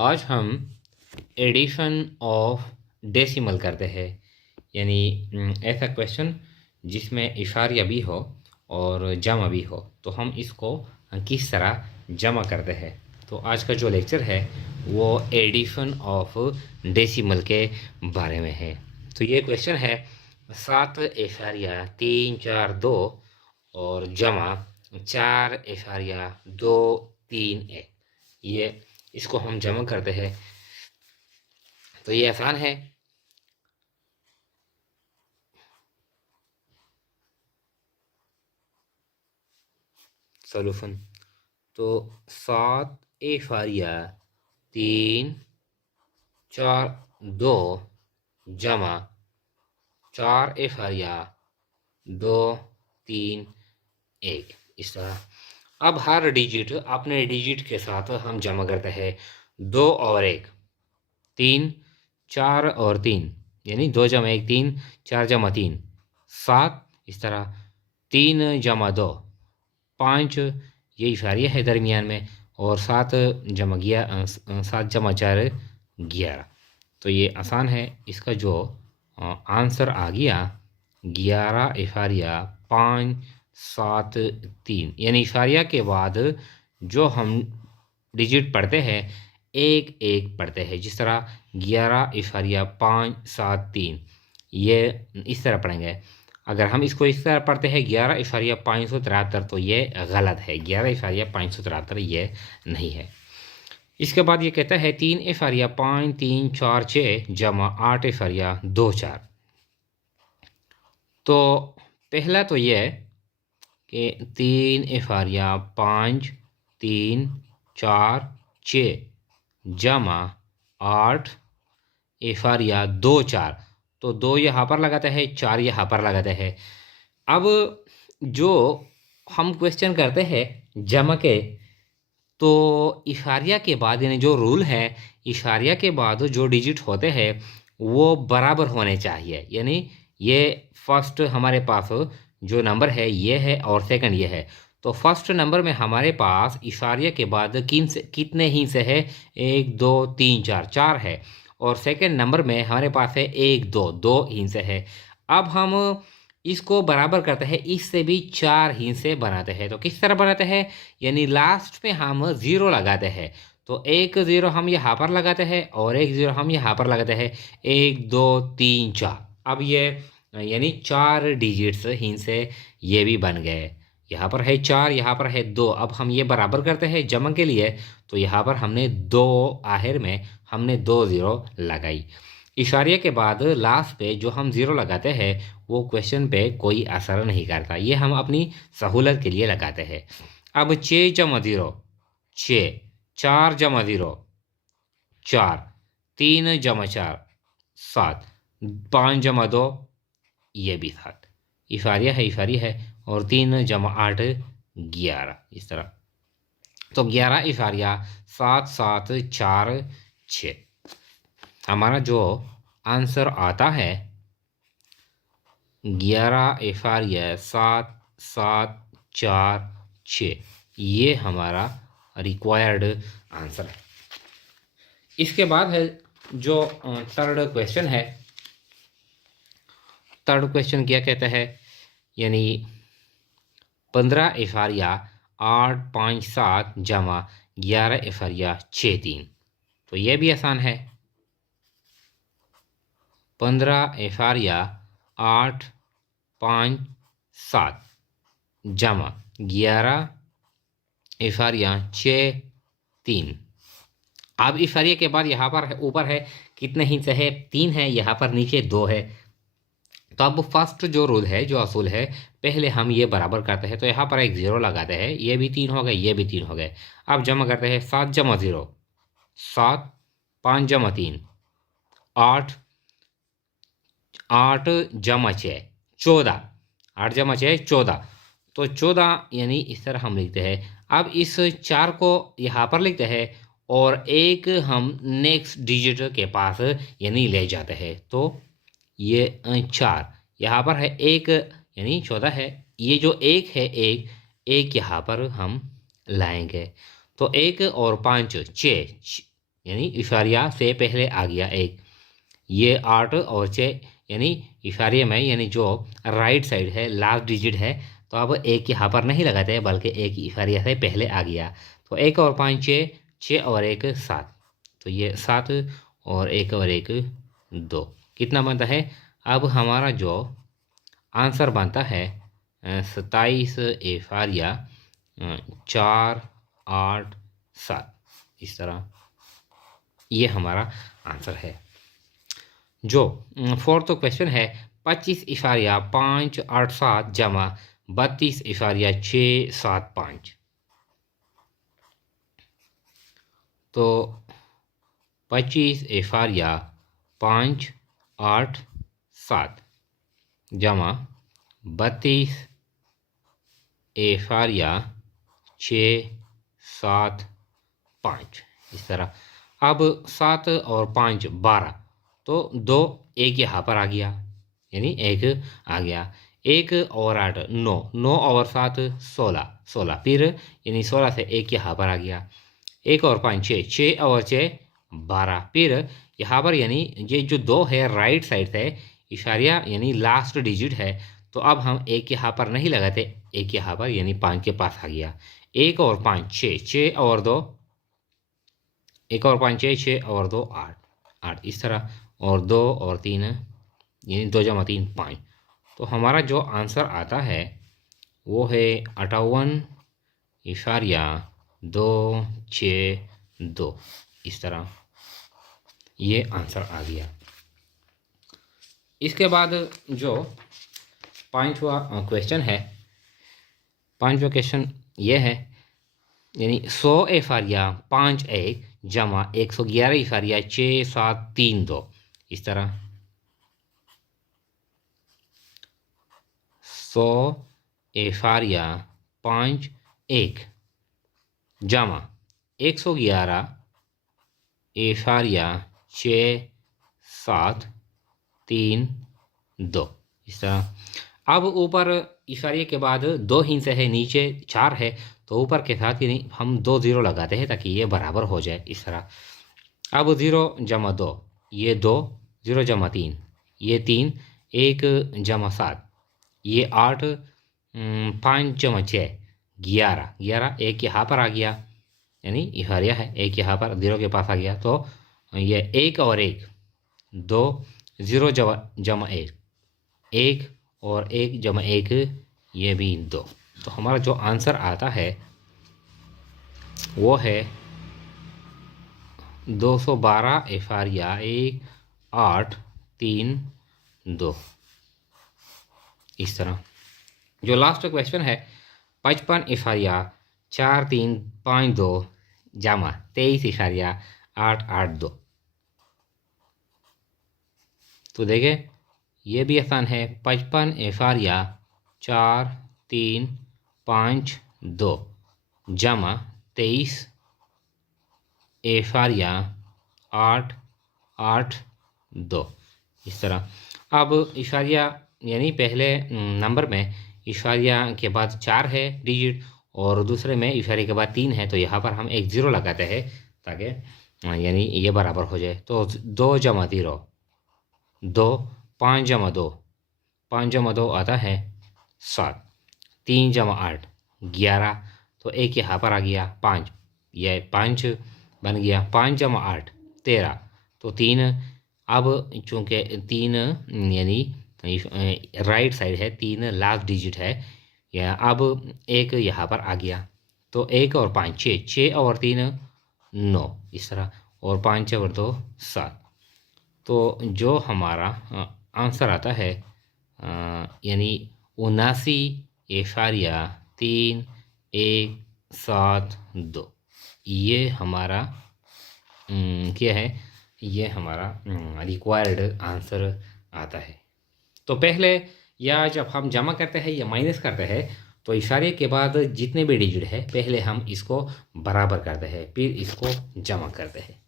आज हम addition of decimal करते हैं, यानी ऐसा क्वेश्चन जिसमें इशारिया भी हो और जमा भी हो, तो हम इसको किस तरह जमा करते हैं। तो आज का जो लेक्चर है वो एडिशन ऑफ डेसिमल के बारे में है। तो ये क्वेश्चन है 7.342 और जमा 4.231। ये इसको हम जमा करते हैं तो ये आसान है। सोल्यूशन तो 7.342 जमा 4.231 इस तरह। अब हर डिजिट अपने डिजिट के साथ हम जमा करते हैं 2 और 1, 3, 4 और 3, यानी 2 जमा 1 3, 4 जमा 3 7, इस तरह 3 जमा 2 5, ये इशारिया है दरमियान में, और 7 जमा 4 11। तो ये आसान है। इसका जो आंसर आ गया 11.573, यानी इशारिया के बाद जो हम डिजिट पढ़ते हैं एक एक पढ़ते हैं, जिस तरह 11.573 ये इस तरह पढ़ेंगे। अगर हम इसको इस तरह पढ़ते हैं 11.573, तो ये गलत है। 11.573 ये नहीं है। इसके बाद ये कहता है 3.5346 जमा 8.24। तो पहला तो ये कि 3.5346 जमा 8.24, तो 2 यहाँ पर लगाते हैं, 4 यहाँ पर लगाते हैं। अब जो हम क्वेश्चन करते हैं जमा के, तो इशारिया के बाद, यानी जो रूल है, इशारिया के बाद जो डिजिट होते हैं वो बराबर होने चाहिए। यानी ये फर्स्ट हमारे पास जो नंबर है ये है और सेकंड ये है। तो फर्स्ट नंबर में हमारे पास इशारिया के बाद कितने हिस्से है? 1 2 3 4, 4 है। और सेकंड नंबर में हमारे पास है 1 2, 2 हिस्से है। अब हम इसको बराबर करते हैं, इससे भी 4 हिस्से बनाते हैं। तो किस तरह बनाते हैं? यानी लास्ट में हम 0 लगाते हैं। तो 1 0 हम यहाँ पर लगाते हैं और 1 0 हम यहाँ पर लगाते हैं। 1 2 3 4। अब ये यानी 4 डिजिट्स हिस्से ये भी बन गए। यहाँ पर है 4, यहाँ पर है 2। अब हम ये बराबर करते हैं जमा के लिए, तो यहाँ पर हमने 2 आखिर में हमने 2 0 लगाई। इशारिया के बाद लास्ट पे जो हम 0 लगाते हैं वो क्वेश्चन पे कोई असर नहीं करता, ये हम अपनी सहूलत के लिए लगाते हैं। अब 6 जमा 0 6, 4 जमा 0 4, 3 जमा 4 7, 5 जमा 2 ये भी 7। इशारिया है और 3 जमा 8 11, इस तरह। तो 11.7746 हमारा जो आंसर आता है 11.7746, ये हमारा रिक्वायर्ड आंसर है। इसके बाद है जो थर्ड क्वेश्चन है। थर्ड क्वेश्चन क्या कहता है? यानी 15.857 जमा 11.63, तो ये भी आसान है। 15.857 जमा 11.63। अब इशारिया के बाद यहाँ पर ऊपर है कितने हिस्से है? 3 है, यहाँ पर नीचे 2 है। तो अब फर्स्ट जो रूल है, जो असूल है, पहले हम ये बराबर करते हैं। तो यहाँ पर एक 0 लगाते हैं, ये भी 3 हो गए, ये भी 3 हो गए। अब जमा करते हैं 7 जमा 0 7, 5 जमा 3 8, 8 जमा 6 14, 8 जमा 6 14। तो 14 यानी इस तरह हम लिखते हैं। अब इस 4 को यहाँ पर लिखते हैं और एक हम नेक्स्ट डिजिट के पास यानी ले जाते हैं। तो ये 4 यहाँ पर है, 1 यानी 14 है। ये जो 1 है, एक यहाँ पर हम लाएंगे। तो 1 और 5 6, यानी इशारिया से पहले आ गया एक। ये 8 और 6 यानी इशारे में, यानी जो राइट साइड है लास्ट डिजिट है, तो अब एक यहाँ पर नहीं लगाते हैं बल्कि एक इशारिया से पहले आ गया। तो 1 और 5 6, 6 और 1 7, तो ये 7 और 1 और 1 2, कितना बनता है? अब हमारा जो आंसर बनता है 27.487, इस तरह ये हमारा आंसर है। जो फोर्थ क्वेश्चन है 25.587 जमा 32.675, तो 25.587 जमा 32.675, इस तरह। अब 7 और 5 12, तो 2 एक यहाँ पर आ गया, यानी एक आ गया। 1 और 8 9, 9 और 7 16, 16 फिर यानी 16 से एक यहाँ पर आ गया। 1 और 5 6, 6 और 6 12, फिर यहाँ पर यानी ये जो 2 है राइट साइड से इशारिया यानी लास्ट डिजिट है, तो अब हम एक यहाँ पर नहीं लगाते, एक यहाँ पर यानी 5 के पास आ गया। 1 और 5 6, 6 और 2, 1 और 5 6, 6 और 2 8, 8 इस तरह, और 2 और 3 यानी 2 जमा 3 5। तो हमारा जो आंसर आता है वो है 58.262, इस तरह ये आंसर आ गया। इसके बाद जो 5वां क्वेश्चन है, 5वां क्वेश्चन ये है, यानी 100 इशारिया 5 1 जमा 111 इशारिया 6 7 3 2, इस तरह। 100 इशारिया 5 1 जमा 111 इशारिया 6 7 3 2, इस तरह। अब ऊपर इशारे के बाद 2 हिंस है, नीचे 4 है, तो ऊपर के साथ यानी हम 2 0 लगाते हैं ताकि ये बराबर हो जाए, इस तरह। अब 0 जमा 2, ये 2, 0 जमा 3, ये 3, 1 जमा 7, ये 8, 5 जमा 6 11, 11 एक यहाँ पर आ गया, यानी इशारिया है, एक यहाँ पर 0 के पास आ गया, तो ये 1 और 1 2, 0 जमा 1, 1 और 1 जमा 1 ये भी 2। तो हमारा जो आंसर आता है वो है 212.183 2, इस तरह। जो लास्ट क्वेश्चन है 55.4352 जमा 23.882, तो देखें ये भी आसान है। 55.4352 जमा 23.882, इस तरह। अब इशारिया यानी पहले नंबर में इशारिया के बाद 4 है डिजिट और दूसरे में इशारे के बाद 3 है, तो यहाँ पर हम एक 0 लगाते हैं ताकि यानी ये बराबर हो जाए। तो 2 जमा 0 2, 5 जमा 2, 5 जमा 2 आता है 7, 3 जमा 8 11, तो एक यहाँ पर आ गया 5, यह 5 बन गया। 5 जमा 8 13, तो 3, अब चूँकि 3 यानी राइट साइड है, 3 लास्ट डिजिट है, या अब एक यहाँ पर आ गया, तो 1 और 5 6, 6 और 3 9, इस तरह, और 5 और 2 7। तो जो हमारा आंसर आता है यानी 79.317 ये हमारा क्या है, ये हमारा रिक्वायर्ड आंसर आता है। तो पहले या जब हम जमा करते हैं या माइनस करते हैं, तो इशारे के बाद जितने भी डिजिट है पहले हम इसको बराबर करते हैं, फिर इसको जमा करते हैं।